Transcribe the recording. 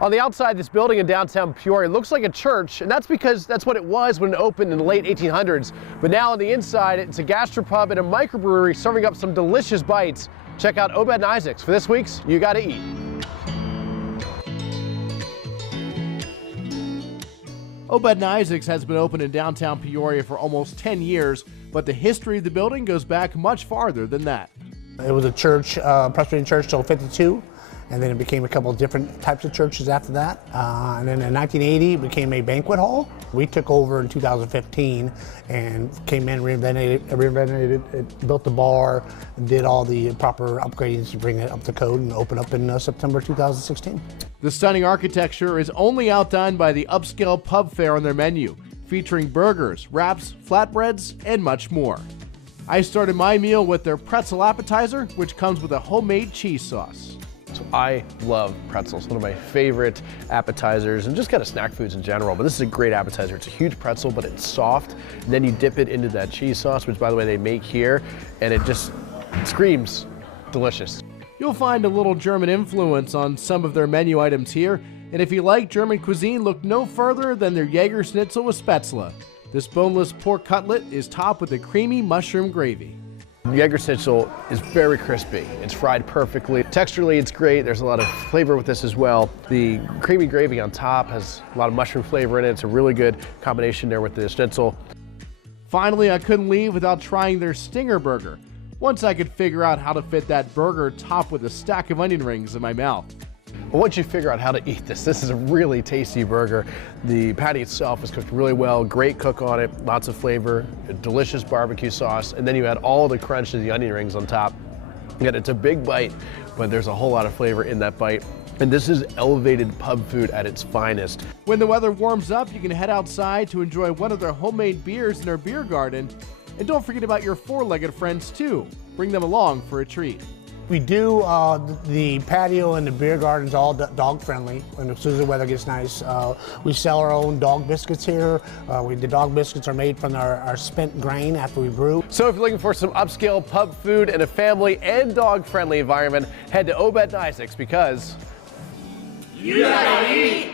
On the outside, this building in downtown Peoria looks like a church, and that's because that's what it was when it opened in the late 1800s. But now on the inside, it's a gastropub and a microbrewery serving up some delicious bites. Check out Obed and Isaac's for this week's You Gotta Eat. Obed and Isaac's has been open in downtown Peoria for almost 10 years, but the history of the building goes back much farther than that. It was a church, Presbyterian church till '52, and then it became a couple of different types of churches after that. And then in 1980, it became a banquet hall. We took over in 2015 and came in, renovated it, built the bar, did all the proper upgradings to bring it up to code, and open up in September 2016. The stunning architecture is only outdone by the upscale pub fare on their menu, featuring burgers, wraps, flatbreads, and much more. I started my meal with their pretzel appetizer, which comes with a homemade cheese sauce. So I love pretzels, one of my favorite appetizers and just kind of snack foods in general, but this is a great appetizer. It's a huge pretzel, but it's soft. And then you dip it into that cheese sauce, which by the way they make here, and it just screams delicious. You'll find a little German influence on some of their menu items here, and if you like German cuisine, look no further than their Jaeger Schnitzel with Spätzle. This boneless pork cutlet is topped with a creamy mushroom gravy. Jaeger Schnitzel is very crispy. It's fried perfectly. Texturally, it's great. There's a lot of flavor with this as well. The creamy gravy on top has a lot of mushroom flavor in it. It's a really good combination there with the schnitzel. Finally, I couldn't leave without trying their Stinger Burger. Once I could figure out how to fit that burger topped with a stack of onion rings in my mouth. Once you figure out how to eat this is a really tasty burger. The patty itself is cooked really well, great cook on it, lots of flavor, a delicious barbecue sauce, and then you add all the crunch of the onion rings on top. Again, it's a big bite, but there's a whole lot of flavor in that bite. And this is elevated pub food at its finest. When the weather warms up, you can head outside to enjoy one of their homemade beers in their beer garden. And don't forget about your four-legged friends too. Bring them along for a treat. We do the patio and the beer gardens all dog friendly. And as soon as the weather gets nice, we sell our own dog biscuits here. The dog biscuits are made from our spent grain after we brew. So if you're looking for some upscale pub food in a family and dog friendly environment, head to Obed and Isaac's because you gotta eat.